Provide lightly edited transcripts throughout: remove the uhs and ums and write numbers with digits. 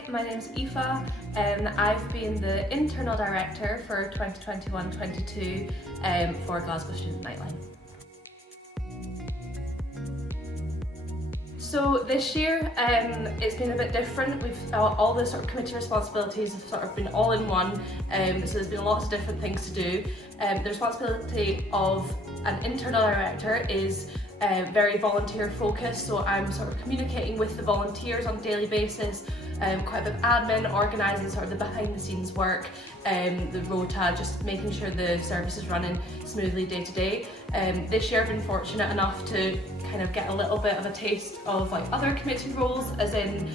Hi, my name is Aoife and I've been the Internal Director for 2021-22 for Glasgow Student Nightline. So this year it's been a bit different. We've all the sort of committee responsibilities have sort of been all in one, so there's been lots of different things to do. The responsibility of an internal director is very volunteer focused, so I'm sort of communicating with the volunteers on a daily basis, quite a bit of admin, organising sort of the behind the scenes work, the rota, just making sure the service is running smoothly day to day. This year I've been fortunate enough to kind of get a little bit of a taste of like other committee roles, as in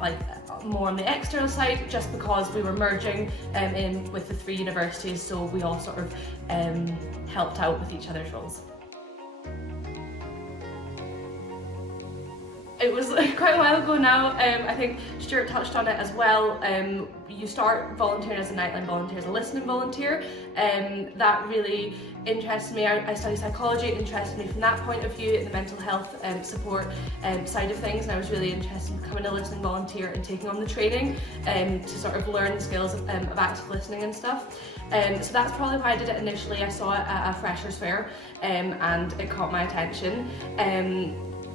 like more on the external side, just because we were merging in with the 3 universities, so we all sort of helped out with each other's roles. It was quite a while ago now. I think Stuart touched on it as well. You start volunteering as a Nightline volunteer, as a listening volunteer. That really interested me. I study psychology, it interested me from that point of view, in the mental health support side of things, and I was really interested in becoming a listening volunteer and taking on the training to sort of learn the skills of active listening and stuff. So that's probably why I did it initially. I saw it at a freshers fair and it caught my attention.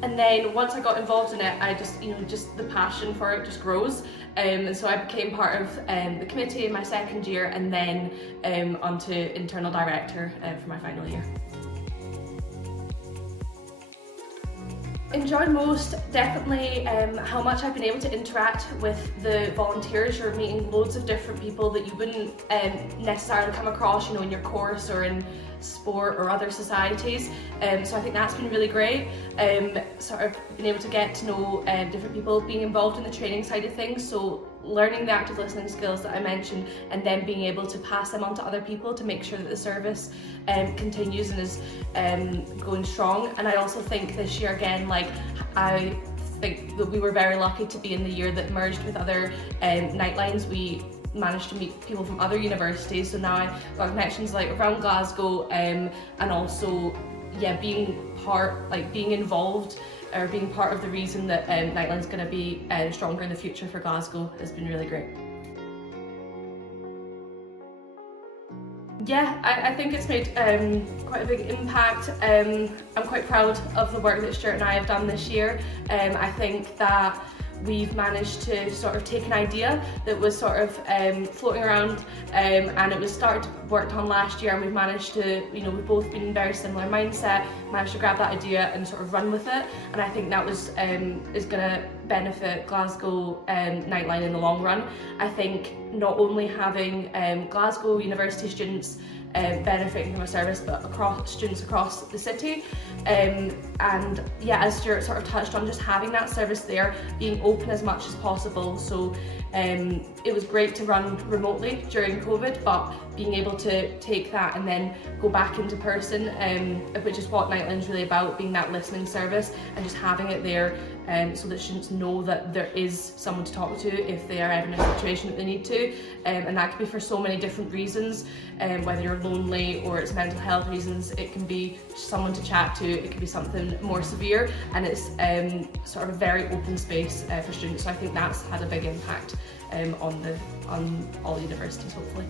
And then once I got involved in it, I just, just the passion for it just grows. And so I became part of the committee in my second year, and then onto internal director for my final year. Enjoyed most, definitely how much I've been able to interact with the volunteers. You're meeting loads of different people that you wouldn't necessarily come across, in your course or in sport or other societies. So I think that's been really great. Sort of being able to get to know different people, being involved in the training side of things. So learning the active listening skills that I mentioned, and then being able to pass them on to other people to make sure that the service continues and is going strong. And I also think this year again, I think that we were very lucky to be in the year that merged with other nightlines. We managed to meet people from other universities, so now I've got connections around Glasgow, and also being involved or being part of the reason that Nightline's going to be stronger in the future for Glasgow has been really great. Yeah, I think it's made quite a big impact. I'm quite proud of the work that Stuart and I have done this year. I think that we've managed to sort of take an idea that was sort of floating around, and it was started to work on last year, and we've managed to, we've both been in very similar mindset, managed to grab that idea and sort of run with it. And I think that was is going to benefit Glasgow Nightline in the long run. I think not only having Glasgow University students benefiting from a service, but students across the city. And yeah, as Stuart sort of touched on, just having that service there, being open as much as possible. So it was great to run remotely during COVID, but being able to take that and then go back into person, which is what Nightline's really about, being that listening service and just having it there so that students know that there is someone to talk to if they are ever in a situation that they need to. And that could be for so many different reasons, whether you're lonely or it's mental health reasons. It can be someone to chat to, it could be something more severe, and it's sort of a very open space for students. So I think that's had a big impact on all universities, hopefully.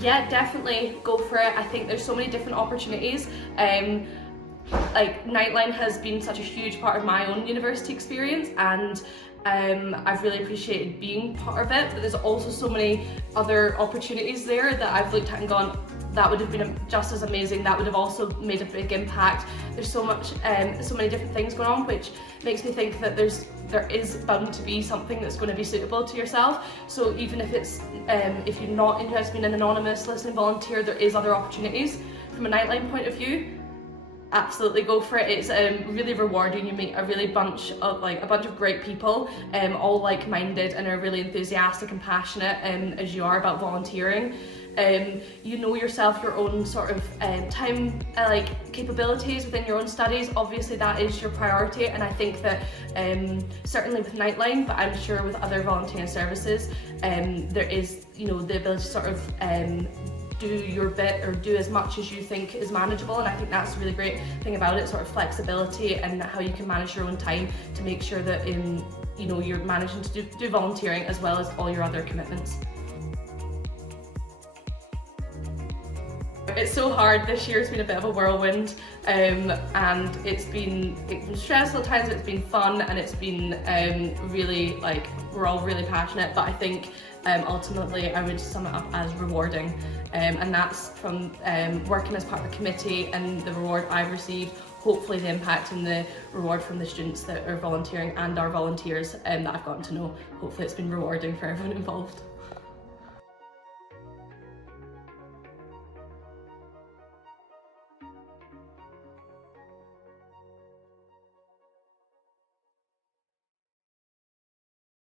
Yeah, definitely go for it. I think there's so many different opportunities. Nightline has been such a huge part of my own university experience, and I've really appreciated being part of it, but there's also so many other opportunities there that I've looked at and gone, that would have been just as amazing, that would have also made a big impact. There's so many different things going on, which makes me think that there is bound to be something that's going to be suitable to yourself. So even if it's if you're not interested in an anonymous listening volunteer, there is other opportunities. From a Nightline point of view, absolutely go for it. It's really rewarding. You meet a bunch of great people, all like-minded, and are really enthusiastic and passionate as you are about volunteering. You know yourself, your own sort of time capabilities within your own studies. Obviously that is your priority, and I think that certainly with Nightline, but I'm sure with other volunteering services, there is the ability to sort of do your bit or do as much as you think is manageable, and I think that's a really great thing about it, sort of flexibility and how you can manage your own time to make sure that you're managing to do volunteering as well as all your other commitments. It's so hard. This year's been a bit of a whirlwind, and it's been stressful at times, it's been fun, and it's been really, like, we're all really passionate, but I think ultimately I would sum it up as rewarding, and that's from working as part of the committee and the reward I've received, hopefully the impact and the reward from the students that are volunteering and our volunteers that I've gotten to know. Hopefully it's been rewarding for everyone involved.